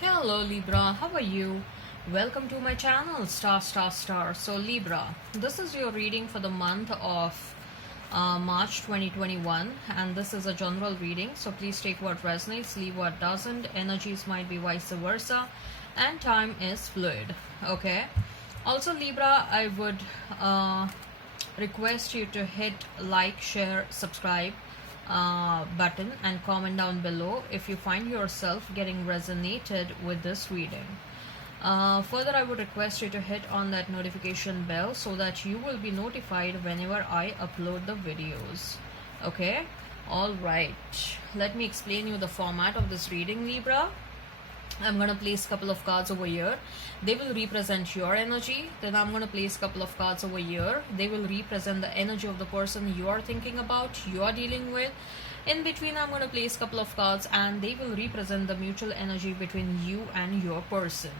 Hello Libra, how are you? Welcome to my channel Star. So Libra, this is your reading for the month of March 2021, and this is a general reading, so please take what resonates, leave what doesn't. Energies might be vice versa, and time is fluid. Okay, also Libra, I would request you to hit like, share, subscribe button and comment down below if you find yourself getting resonated with this reading. Further, I would request you to hit on that notification bell so that you will be notified whenever I upload the videos. Okay, all right, let me explain you the format of this reading, Libra. I'm going to place a couple of cards over here. They will represent your energy. Then I'm going to place a couple of cards over here. They will represent the energy of the person you are thinking about, you are dealing with. In between, I'm going to place a couple of cards and they will represent the mutual energy between you and your person.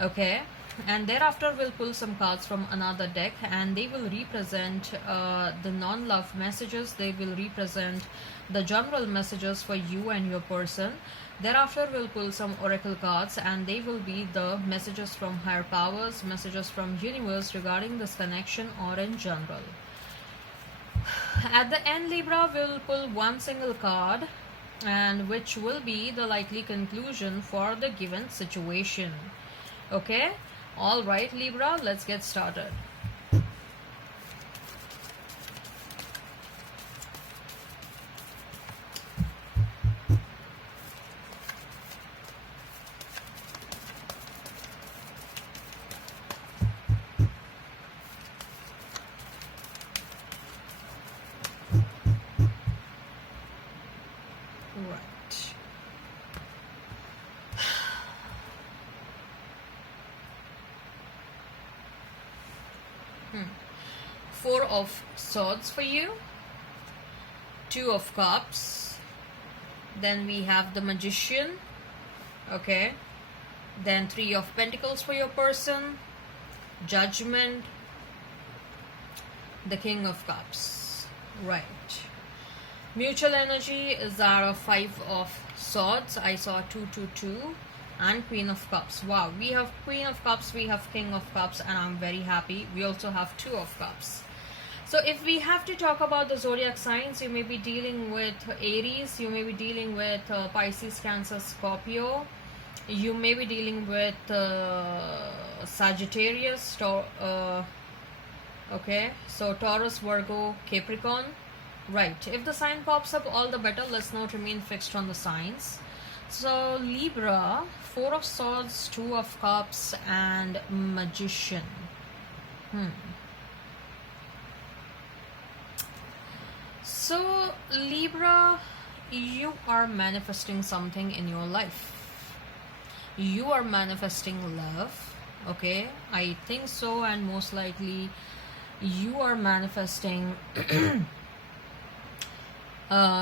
Okay, and thereafter we'll pull some cards from another deck and they will represent the non-love messages. They will represent the general messages for you and your person. Thereafter we'll pull some oracle cards and they will be the messages from higher powers, messages from universe regarding this connection or in general. At the end, Libra, will pull one single card and which will be the likely conclusion for the given situation. Okay, all right Libra, let's get started. Right. Four of Swords for you, Two of Cups, then we have the Magician, okay, then Three of Pentacles for your person, Judgment, the King of Cups. Right. Mutual energy is our Five of Swords. I saw 222 and Queen of Cups. Wow, we have Queen of Cups, we have King of Cups, and I'm very happy. We also have Two of Cups. So if we have to talk about the zodiac signs, you may be dealing with Aries, you may be dealing with Pisces, Cancer, Scorpio, you may be dealing with Sagittarius, okay, so Taurus, Virgo, Capricorn. Right, if the sign pops up, all the better. Let's not remain fixed on the signs. So Libra, Four of Swords, Two of Cups, and Magician. So Libra, you are manifesting something in your life. You are manifesting love. Okay, I think so, and most likely you are manifesting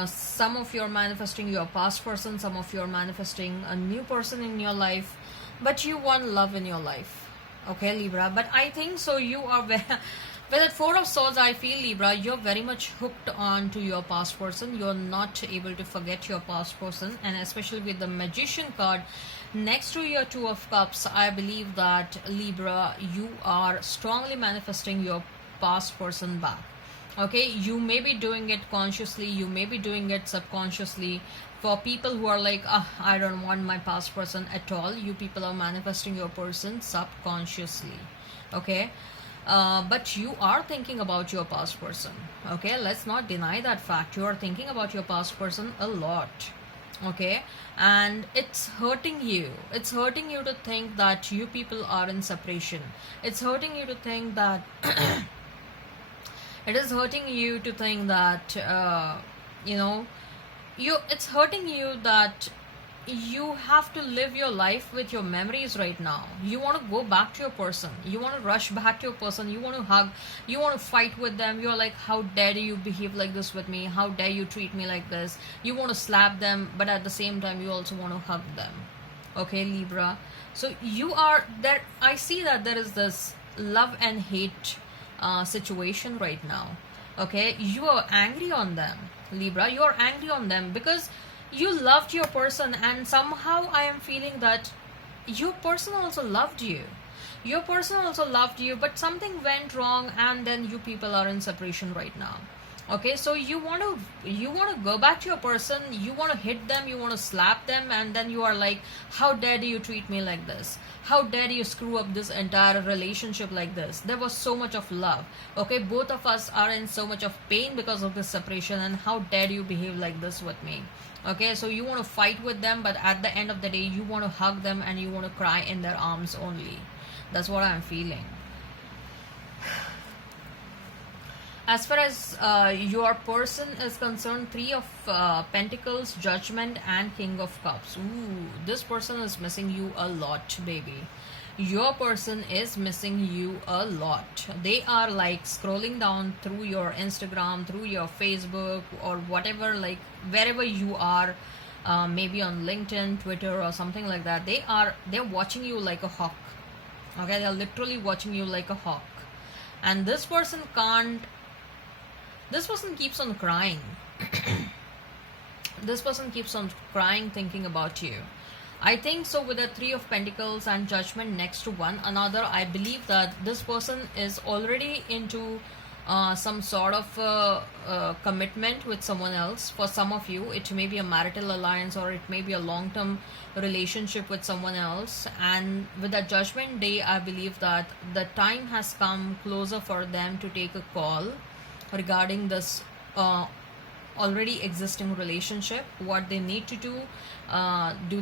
some of you are manifesting your past person, some of you are manifesting a new person in your life, but you want love in your life. Okay, Libra, but I think so you are very with that Four of Swords, I feel, Libra, you're very much hooked on to your past person. You're not able to forget your past person, and especially with the Magician card next to your Two of Cups, I believe that Libra, you are strongly manifesting your past person back. Okay, you may be doing it consciously, you may be doing it subconsciously. For people who are like, I don't want my past person at all, you people are manifesting your person subconsciously. Okay, but you are thinking about your past person. Okay, let's not deny that fact. You are thinking about your past person a lot. Okay, and it's hurting you. It's hurting you to think that you people are in separation. It's hurting you to think that it is hurting you to think that it's hurting you that you have to live your life with your memories right now. You want to go back to your person, you want to rush back to your person, you want to hug, you want to fight with them. You're like, how dare you behave like this with me, how dare you treat me like this. You want to slap them, but at the same time you also want to hug them. Okay, Libra, so you are there. I see that there is this love and hate situation right now. Okay, you are angry on them, Libra. You are angry on them because you loved your person, and somehow I am feeling that your person also loved you. Your person also loved you, but something went wrong, and then you people are in separation right now. Okay, so you want to go back to your person, you want to hit them, you want to slap them, and then you are like, how dare you treat me like this, how dare you screw up this entire relationship like this. There was so much of love. Okay, both of us are in so much of pain because of this separation, and how dare you behave like this with me. Okay, so you want to fight with them, but at the end of the day you want to hug them and you want to cry in their arms only. That's what I'm feeling. As far as your person is concerned, Three of Pentacles, Judgment, and King of Cups. Ooh, this person is missing you a lot, baby. Your person is missing you a lot. They are like scrolling down through your Instagram, through your Facebook, or whatever, like wherever you are, maybe on LinkedIn, Twitter, or something like that. They're watching you like a hawk. Okay, they're literally watching you like a hawk. And this person can't, this person keeps on crying. This person keeps on crying thinking about you. I think so. With the Three of Pentacles and Judgment next to one another, I believe that this person is already into some sort of commitment with someone else. For some of you, it may be a marital alliance, or it may be a long-term relationship with someone else. And with the Judgment Day, I believe that the time has come closer for them to take a call regarding this already existing relationship. What they need to do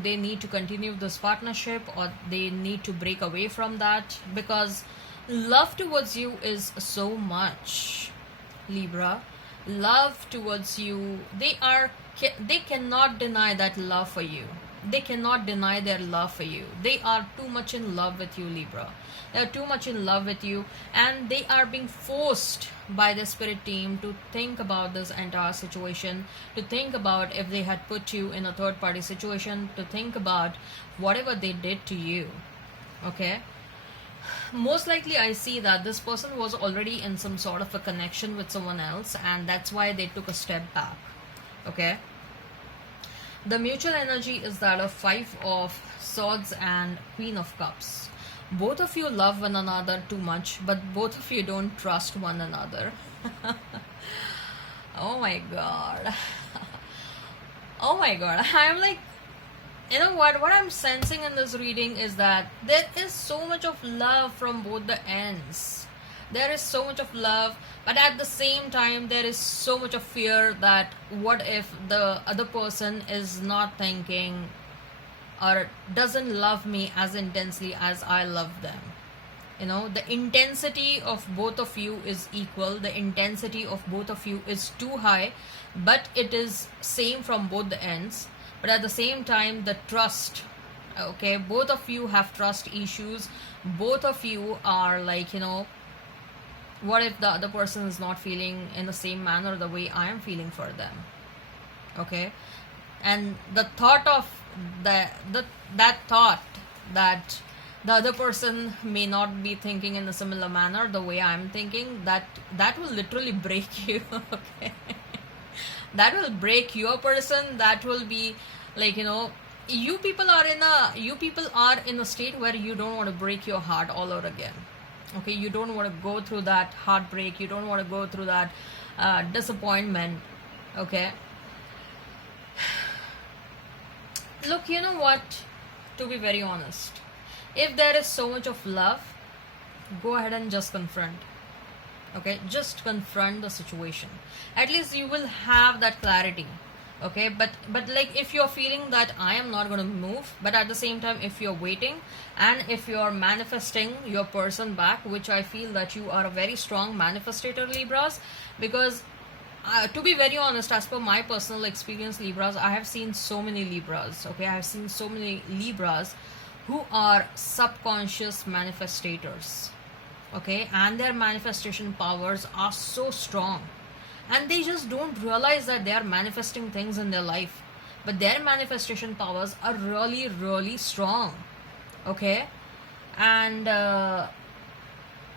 they need to continue this partnership, or they need to break away from that? Because love towards you is so much, Libra. Love towards you, they cannot deny that love for you. They cannot deny their love for you. They are too much in love with you, Libra. They are too much in love with you, and they are being forced by the spirit team to think about this entire situation, to think about if they had put you in a third party situation, to think about whatever they did to you. Okay, most likely I see that this person was already in some sort of a connection with someone else, and that's why they took a step back. Okay, the mutual energy is that of Five of Swords and Queen of Cups. Both of you love one another too much, but both of you don't trust one another. Oh my god. Oh my god. I'm like, you know what I'm sensing in this reading is that there is so much of love from both the ends. There is so much of love, but at the same time there is so much of fear that what if the other person is not thinking or doesn't love me as intensely as I love them. You know, the intensity of both of you is equal, the intensity of both of you is too high, but it is same from both the ends. But at the same time, the trust, okay, both of you have trust issues. Both of you are like, you know, what if the other person is not feeling in the same manner the way I am feeling for them? Okay, and the thought of that thought that the other person may not be thinking in a similar manner the way I'm thinking, that will literally break you. Okay, that will break your person. That will be like, you know, you people are in a state where you don't want to break your heart all over again. Okay, you don't want to go through that heartbreak, you don't want to go through that disappointment. Okay, look, you know what, to be very honest, if there is so much of love, go ahead and just confront. Okay, just confront the situation. At least you will have that clarity. Okay, but like, if you're feeling that I am not going to move, but at the same time if you're waiting and if you're manifesting your person back, which I feel that you are a very strong manifestator, Libras, because to be very honest, as per my personal experience, Libras, I have seen so many Libras. Okay, I have seen so many Libras who are subconscious manifestators. Okay, and their manifestation powers are so strong, and they just don't realize that they are manifesting things in their life, but their manifestation powers are really, really strong. Okay, and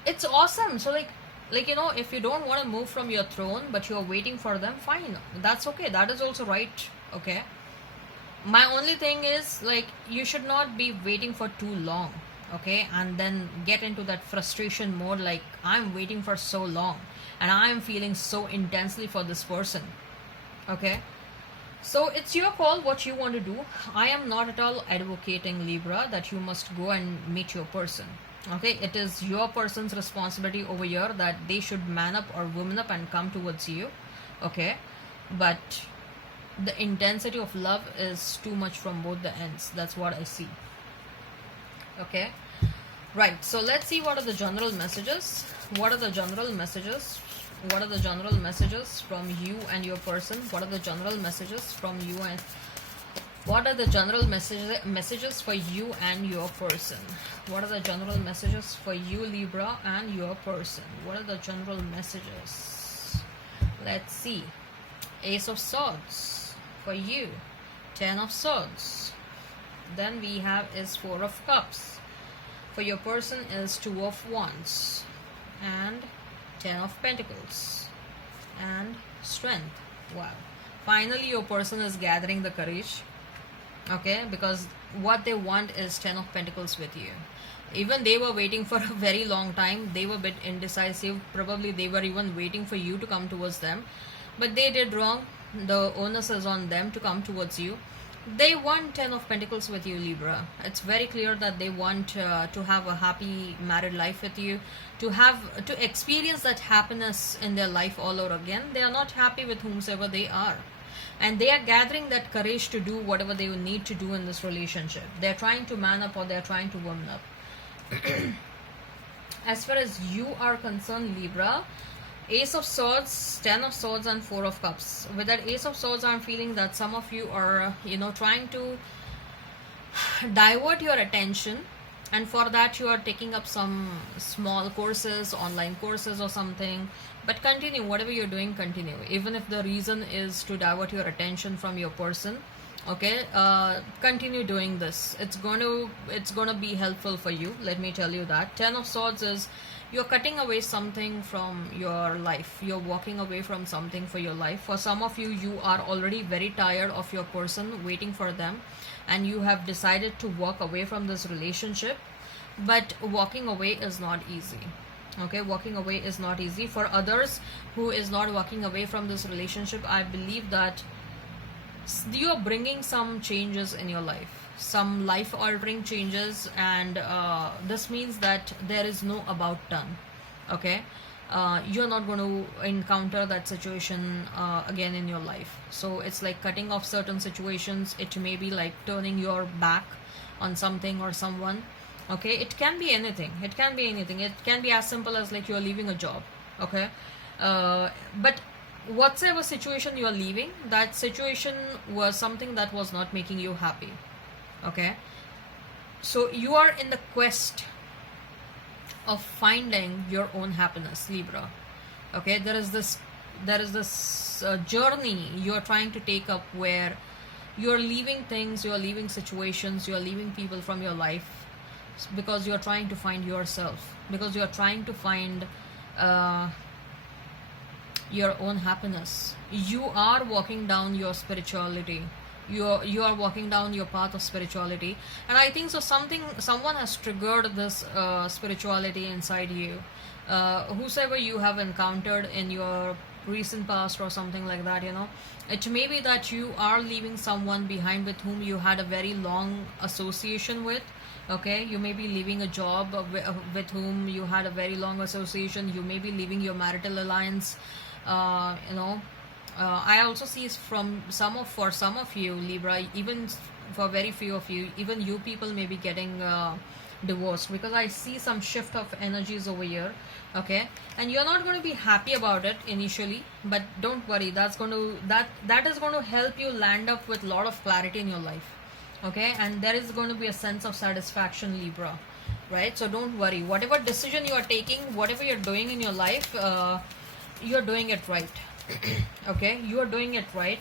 it's awesome. So like, you know, if you don't want to move from your throne but you're waiting for them, fine, that's okay, that is also right. Okay, My only thing is, like, you should not be waiting for too long, okay, and then get into that frustration mode, like, I'm waiting for so long and I'm feeling so intensely for this person, okay. So it's your call what you want to do. I am not at all advocating, Libra, that you must go and meet your person. Okay, it is your person's responsibility over here that they should man up or woman up and come towards you. Okay, but the intensity of love is too much from both the ends. That's what I see. Okay, right. So let's see what are the general messages. What are the general messages? What are the general messages from you and your person? What are the general messages from you and what are the general messages for you and your person? What are the general messages for you, Libra, and your person? What are the general messages? Let's see. Ace of Swords for you. 10 of Swords. Then we have is 4 of Cups. For your person is 2 of Wands. And 10 of Pentacles. And Strength. Wow. Finally, your person is gathering the courage. Okay, because what they want is 10 of Pentacles with you. Even they were waiting for a very long time. They were a bit indecisive. Probably they were even waiting for you to come towards them. But they did wrong. The onus is on them to come towards you. They want 10 of Pentacles with you, Libra. It's very clear that they want to have a happy married life with you, to experience that happiness in their life all over again. They are not happy with whomsoever they are, and they are gathering that courage to do whatever they need to do in this relationship. They're trying to man up or they're trying to woman up. As far as you are concerned, Libra, Ace of Swords, 10 of Swords, and 4 of Cups. With that Ace of Swords, I'm feeling that some of you are, trying to divert your attention, and for that you are taking up some small courses, online courses or something. But continue, whatever you're doing, continue. Even if the reason is to divert your attention from your person, okay, continue doing this. It's gonna be helpful for you, let me tell you that. 10 of Swords is you're cutting away something from your life. You're walking away from something for your life. For some of you, you are already very tired of your person, waiting for them, and you have decided to walk away from this relationship. But walking away is not easy. Okay, walking away is not easy. For others who is not walking away from this relationship, I believe that you are bringing some changes in your life, some life altering changes, and this means that there is no about turn. Okay, you're not going to encounter that situation again in your life. So it's like cutting off certain situations. It may be like turning your back on something or someone. Okay, it can be anything. It can be as simple as like you're leaving a job. Okay, but whatsoever situation you are leaving, that situation was something that was not making you happy. Okay, so you are in the quest of finding your own happiness, Libra. Okay, there is this journey you are trying to take up, where you are leaving things, you are leaving situations, you are leaving people from your life, because you are trying to find yourself, because you are trying to find your own happiness. You are walking down your spirituality. You are walking down your path of spirituality, and I think so someone has triggered this spirituality inside you. Whosoever you have encountered in your recent past or something like that, it may be that you are leaving someone behind with whom you had a very long association with. Okay, you may be leaving a job with whom you had a very long association. You may be leaving your marital alliance. I also see for some of you, Libra, even for very few of you, even you people may be getting divorced, because I see some shift of energies over here. Okay, and you're not going to be happy about it initially, but don't worry, that is going to help you land up with a lot of clarity in your life. Okay, and there is going to be a sense of satisfaction, Libra, right? So don't worry, whatever decision you are taking, whatever you're doing in your life, you're doing it right. Okay, you are doing it right.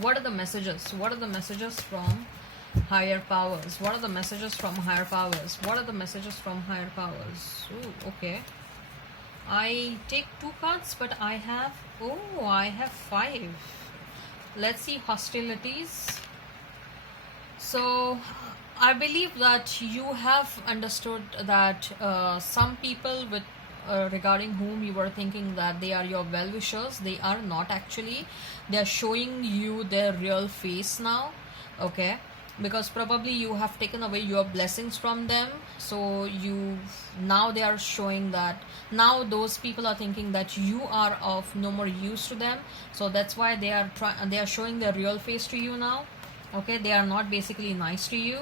What are the messages? What are the messages from higher powers? What are the messages from higher powers? What are the messages from higher powers? Ooh, okay, I take 2 cards, but I have 5. Let's see hostilities. So I believe that you have understood that some people with regarding whom you were thinking that they are your well-wishers, they are not actually. They are showing you their real face now. Okay, because probably you have taken away your blessings from them, so you now they are showing that now those people are thinking that you are of no more use to them, so that's why they are showing their real face to you now. Okay, they are not basically nice to you.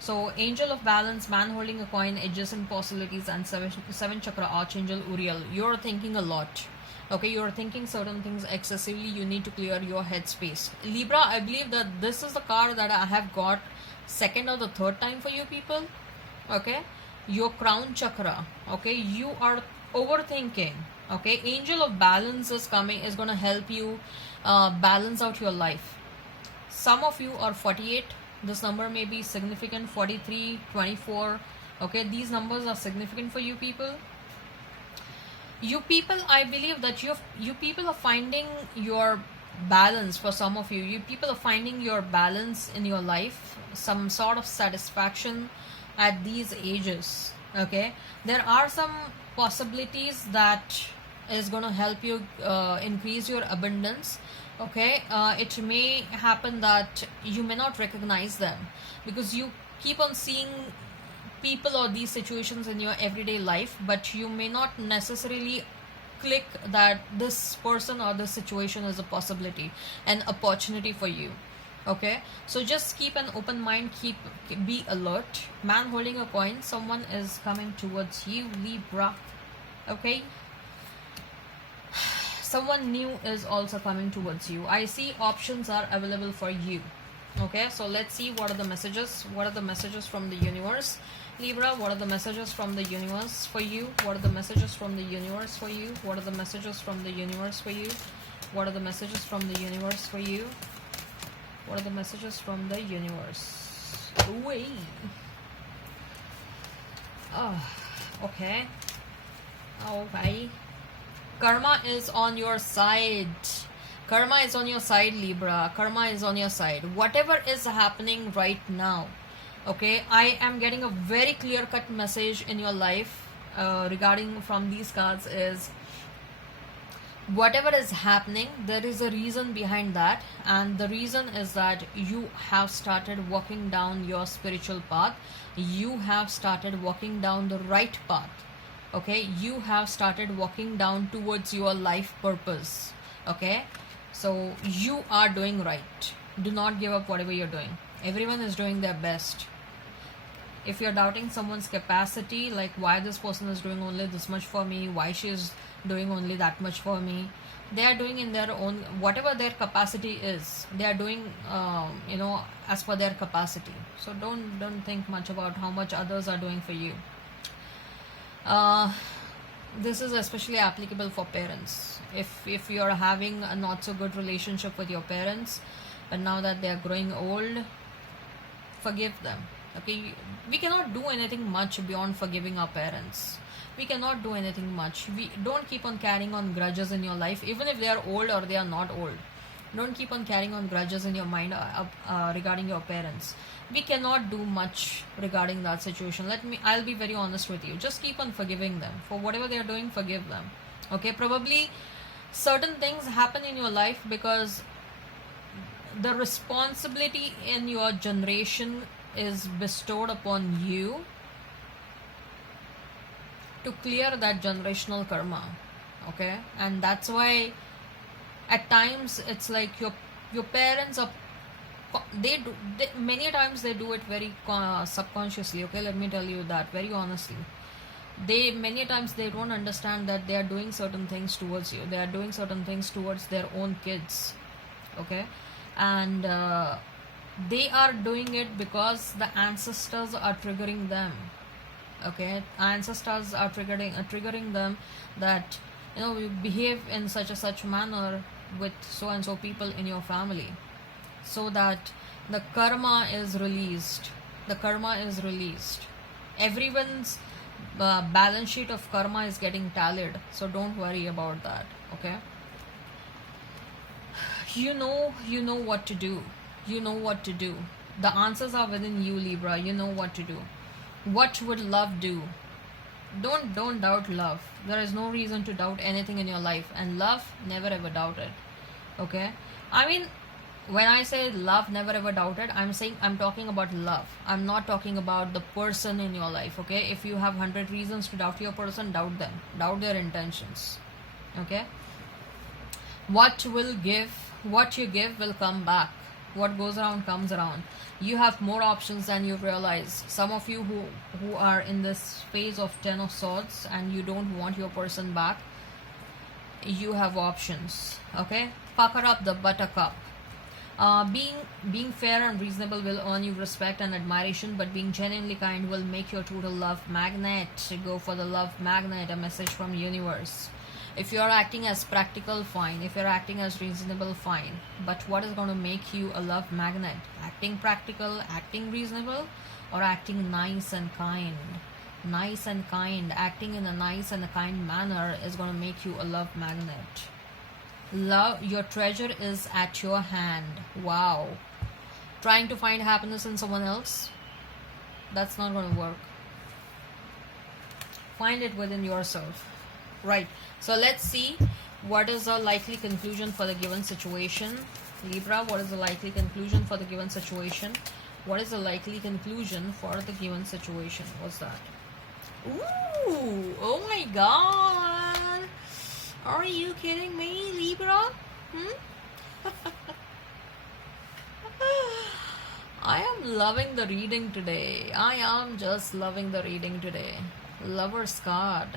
So angel of balance, man holding a coin, adjacent possibilities, and seven chakra archangel Uriel, you're thinking a lot. Okay, you're thinking certain things excessively. You need to clear your headspace. Libra, I believe that this is the card that I have got second or the third time for you people. Okay, your crown chakra. Okay, you are overthinking. Okay, angel of balance is coming, is going to help you balance out your life. Some of you are 48. This number may be significant. 43, 24. Okay, these numbers are significant for you people. You people, I believe that you people are finding your balance. For some of you, you people are finding your balance in your life, some sort of satisfaction at these ages. Okay, there are some possibilities that is going to help you increase your abundance. Okay, it may happen that you may not recognize them because you keep on seeing people or these situations in your everyday life, but you may not necessarily click that this person or this situation is a possibility, an opportunity for you. Okay, so just keep an open mind, be alert. Man holding a coin, someone is coming towards you, Libra. Okay, someone new is also coming towards you. I see options are available for you. Okay, so let's see what are the messages. What are the messages from the universe? Libra, what are the messages from the universe for you? What are the messages from the universe for you? What are the messages from the universe for you? What are the messages from the universe for you? What are the messages from the universe? Wait. Oh, okay. Okay. Karma is on your side. Karma is on your side, Libra. Karma is on your side. Whatever is happening right now, okay, I am getting a very clear-cut message in your life regarding from these cards is whatever is happening, there is a reason behind that, and the reason is that you have started walking down your spiritual path. You have started walking down the right path. Okay, you have started walking down towards your life purpose. Okay, so you are doing right. Do not give up whatever you're doing. Everyone is doing their best. If you're doubting someone's capacity, like why this person is doing only this much for me, why she is doing only that much for me, they are doing in their own, whatever their capacity is, they are doing as per their capacity. So don't think much about how much others are doing for you. This is especially applicable for parents. If you are having a not so good relationship with your parents, but now that they are growing old, forgive them. Okay, we cannot do anything much beyond forgiving our parents. We cannot do anything much. We don't keep on carrying on grudges in your life, even if they are old or they are not old. Don't keep on carrying on grudges in your mind regarding your parents. We cannot do much regarding that situation. I'll be very honest with you. Just keep on forgiving them. For whatever they are doing, forgive them. Okay, probably certain things happen in your life because the responsibility in your generation is bestowed upon you to clear that generational karma. Okay, and that's why at times it's like your parents are many times they do it very subconsciously. Okay, let me tell you that very honestly. They many times they don't understand that they are doing certain things towards you. They are doing certain things towards their own kids. Okay, and they are doing it because the ancestors are triggering them. Okay, ancestors are triggering them that we behave in such a such manner with so and so people in your family, so that the karma is released. The karma is released. Everyone's balance sheet of karma is getting tallied, so don't worry about that. Okay, You know what to do. You know what to do. The answers are within you, Libra. You know what to do. What would love do? Don't doubt love. There is no reason to doubt anything in your life, and love, never ever doubt it. Okay? I mean, when I say love, never ever doubt it, I'm talking about love. I'm not talking about the person in your life. Okay? If you have 100 reasons to doubt your person, doubt them. Doubt their intentions. Okay? What you give will come back. What goes around comes around. You have more options than you realize. Some of you who are in this phase of 10 of swords and you don't want your person back, you have options. Okay, pucker up the buttercup. Being fair and reasonable will earn you respect and admiration, but being genuinely kind will make your total love magnet. Go for the love magnet. A message from universe. If you are acting as practical, fine. If you're acting as reasonable, fine. But what is going to make you a love magnet? Acting practical, acting reasonable, or acting nice and kind? Nice and kind. Acting in a nice and a kind manner is going to make you a love magnet. Love, your treasure is at your hand. Wow. Trying to find happiness in someone else? That's not going to work. Find it within yourself. Right. So let's see what is the likely conclusion for the given situation. Libra, what is the likely conclusion for the given situation? What is the likely conclusion for the given situation? What's that? Ooh, oh my god. Are you kidding me, Libra? I am loving the reading today. I am just loving the reading today. Lover's card.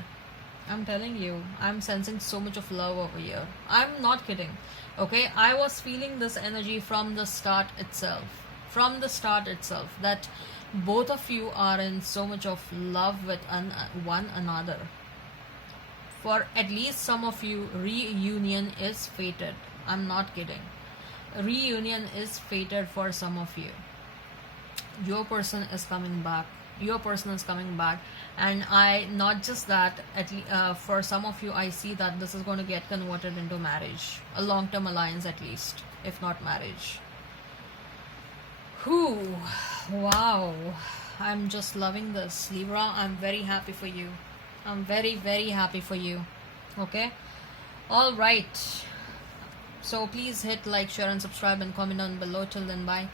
I'm telling you, I'm sensing so much of love over here. I'm not kidding. Okay, I was feeling this energy from the start itself. From the start itself, that both of you are in so much of love with one another. For at least some of you, reunion is fated. I'm not kidding. Reunion is fated for some of you. Your person is coming back. Your person is coming back, and I not just that, for some of you I see that this is going to get converted into marriage, a long-term alliance at least, if not marriage. Whew, wow, I'm just loving this, Libra. I'm very happy for you. I'm very, very happy for you. Okay, all right, so please hit like, share and subscribe and comment down below. Till then, bye.